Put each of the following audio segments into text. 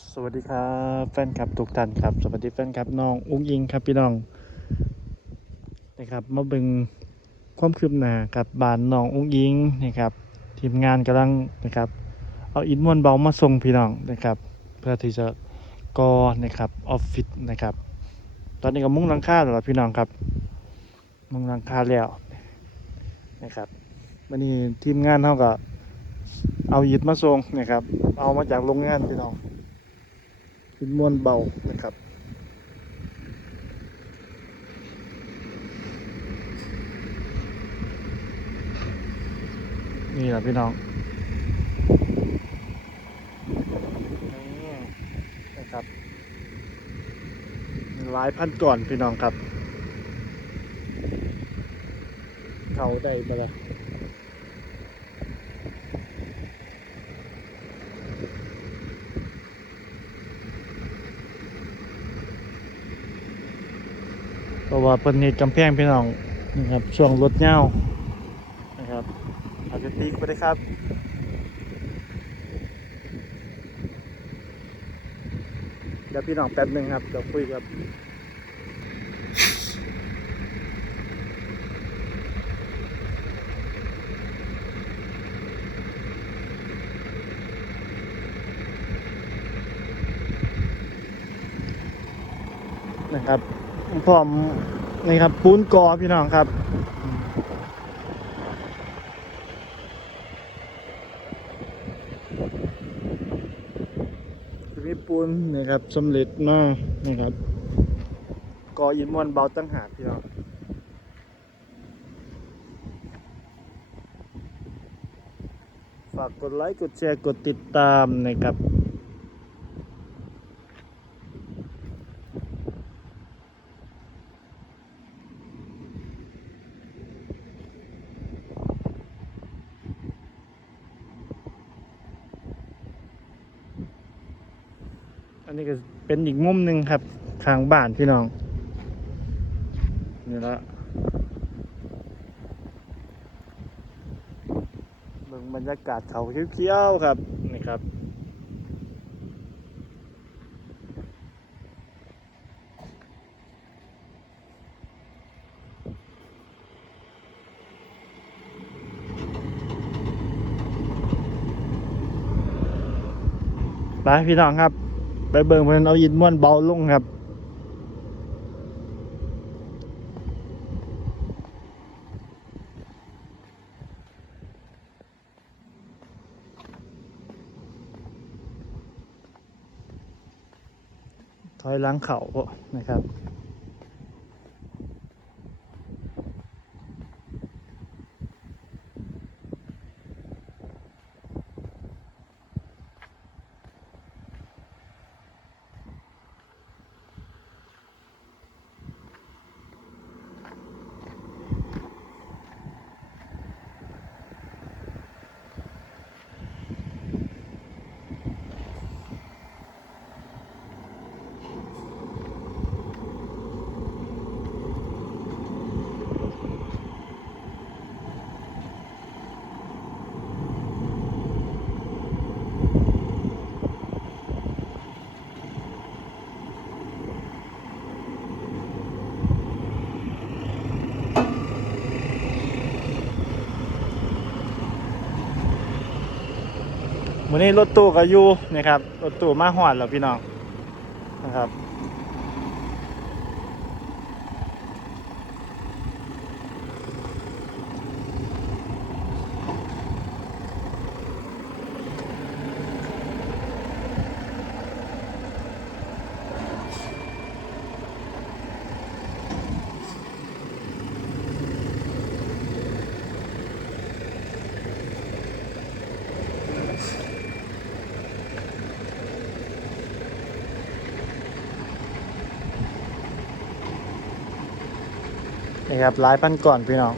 สวัสดีครับแฟนคลับทุกท่านครับ สวัสดีแฟนคลับน้องอุ้งอิงครับพี่น้องนะครับมาบึงความคืบหน้ากับบานน้องอุ้งอิงนะครับทีมงานกำลังนะครับ เอาอินมวนเบามาส่งพี่น้องนะครับ เพื่อที่จะก่อนะครับออฟฟิศนะครับ ตอนนี้ก็มุ่งหลังคาแล้วล่ะพี่น้องครับ มุ่งหลังคาแล้วนะครับวันนี้ทีมงานเขาก็เอาอิฐมาส่งนะครับ เอามาจากโรงงานพี่น้อง เป็นมวนเบานะครับนี่แหละพี่น้องนี่นะครับหลายพันก่อนพี่น้องครับ เขาได้มาแล้วเพราะ ว่าเป็นเหตุกำแพงพี่น้องนะครับช่วงรถเงานะครับอาจจะตีไปได้ครับเดี๋ยวพี่น้องแป๊บหนึ่งครับเดี๋ยวคุยกับนะครับ พร้อมนี่ครับ ปูนกอพี่น้องครับมีปูนนะครับสำเร็จมานะครับกออินมอนเบาตั้งหากพี่น้องฝากกดไลค์ กดแชร์ กดติดตามนะครับ อันนี้ก็ เป็นอีกมุมหนึ่งครับข้างบ้านพี่น้องนี่ละเบิ่งบรรยากาศเขาเขียวๆครับนี่ครับไปพี่น้องครับ ไปเบิ่งเพิ่นเอาอินม้วนเบาลงครับถอยล้างเข่านะครับ วันนี้รถตู้ก็อยู่นะครับรถตู้มาหอดแล้วพี่น้องนะครับ นี่ครับหลายพันก่อนพี่น้อง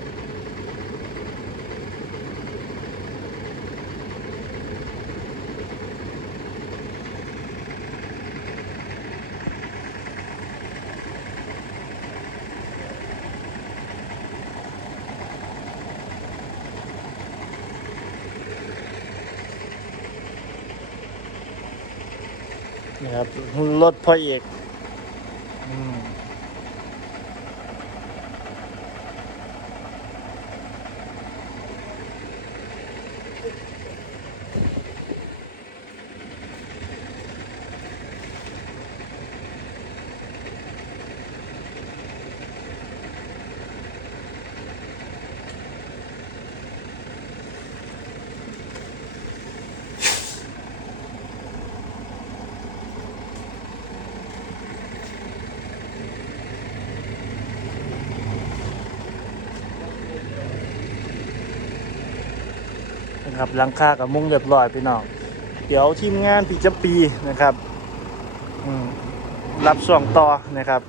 นนะครับรถพ่อเอกอืม ครับหลังคากับมุ้งเรียบร้อยพี่น้องเดี๋ยวทีมงานพี่จะปีนะครับรับส่วงต่อนะครับ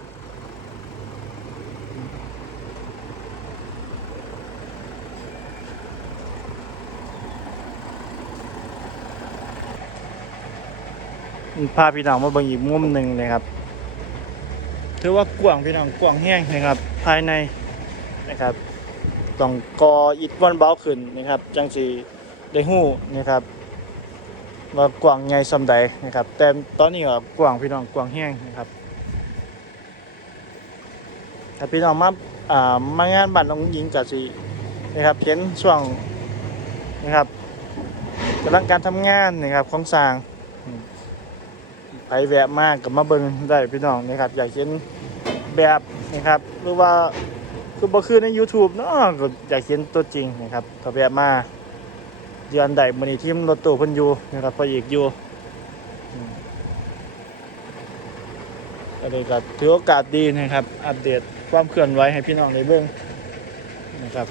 พาพี่น้องมาเบิ่งอีกมุมหนึ่งนะครับ ถือว่ากว้างพี่น้องกว้างแห้งนะครับ ภายในนะครับต้องกออิฐวันเบาขึ้นนะครับ จังสี ได้หู้นะครับว่ากว้างใหญ่สำใดนะครับ แต่ตอนนี้ก็กว้างพี่น้องกว้างแห้งนะครับถ้าพี่น้องมาอ่ามางานบ้านน้องหญิงกับสีนะครับเห็นช่วงนะครับกำลังการทำงานนะครับของสร้างไปแวะมากกับมาเบิ่งได้พี่น้องนะครับ อยากเห็นแบบนะครับ หรือว่าคือบ่คือใน YouTube เนาะก็อยากเห็นตัวจริงนะครับถ้าแบบมา เดือนใดมือนี้ทีมรถตู้เพิ่นอยู่นะครับพออีกอยู่อืมก็เลยก็ถือโอกาสดีนะครับ อัปเดตความเคลื่อนไหวให้พี่น้องได้เบิ่งนะครับ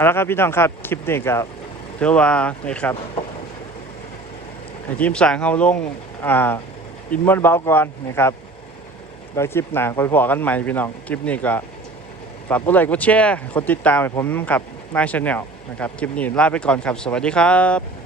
เอาละครับพี่น้องครับคลิปนี้กับถือว่านะครับให้ทีมสางเข้าลงอ่าอินมอนเบาก่อนนะครับแล้วคลิปหนาคอยพอกันใหม่พี่น้องคลิปนี้ก็ฝากกดไลค์กดแชร์กดติดตามให้ผมครับนายชาแนลนะครับคลิปนี้ลาไปก่อนครับ สวัสดีครับ